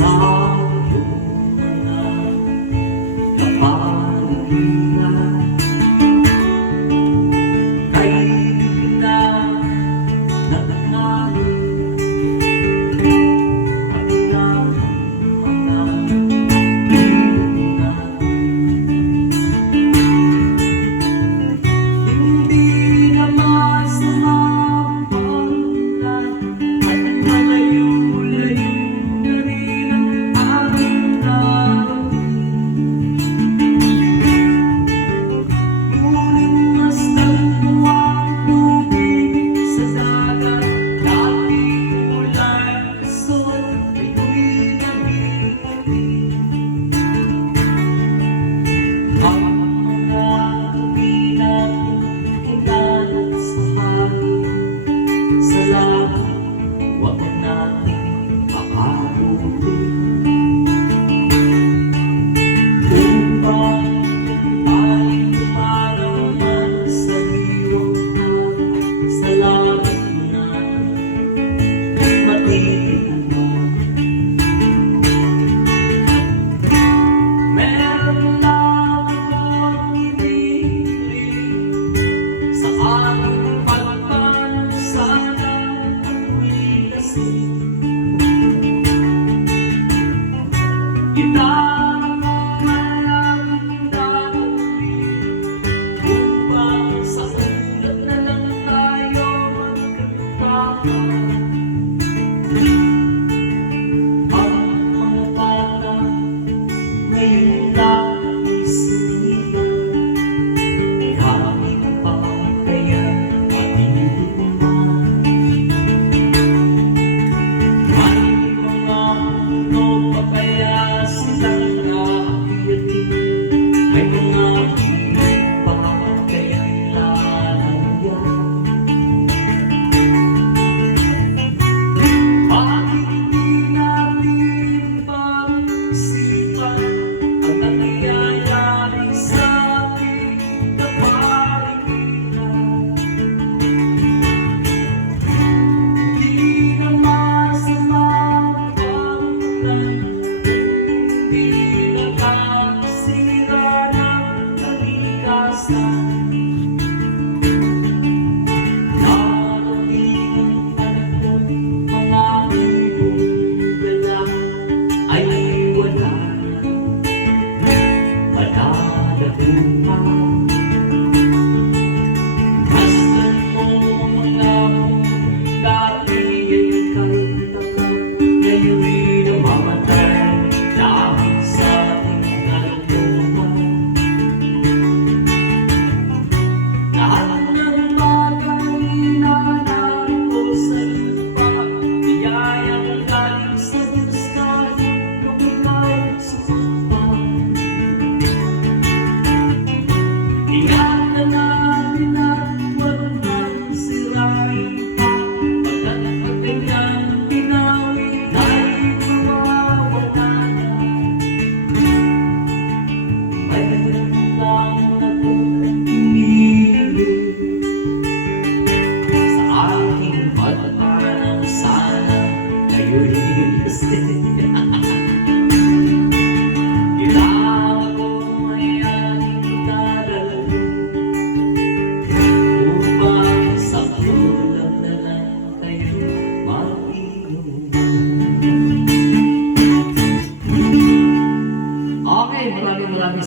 song. You know. Madadapuhan. Masdan Thank you.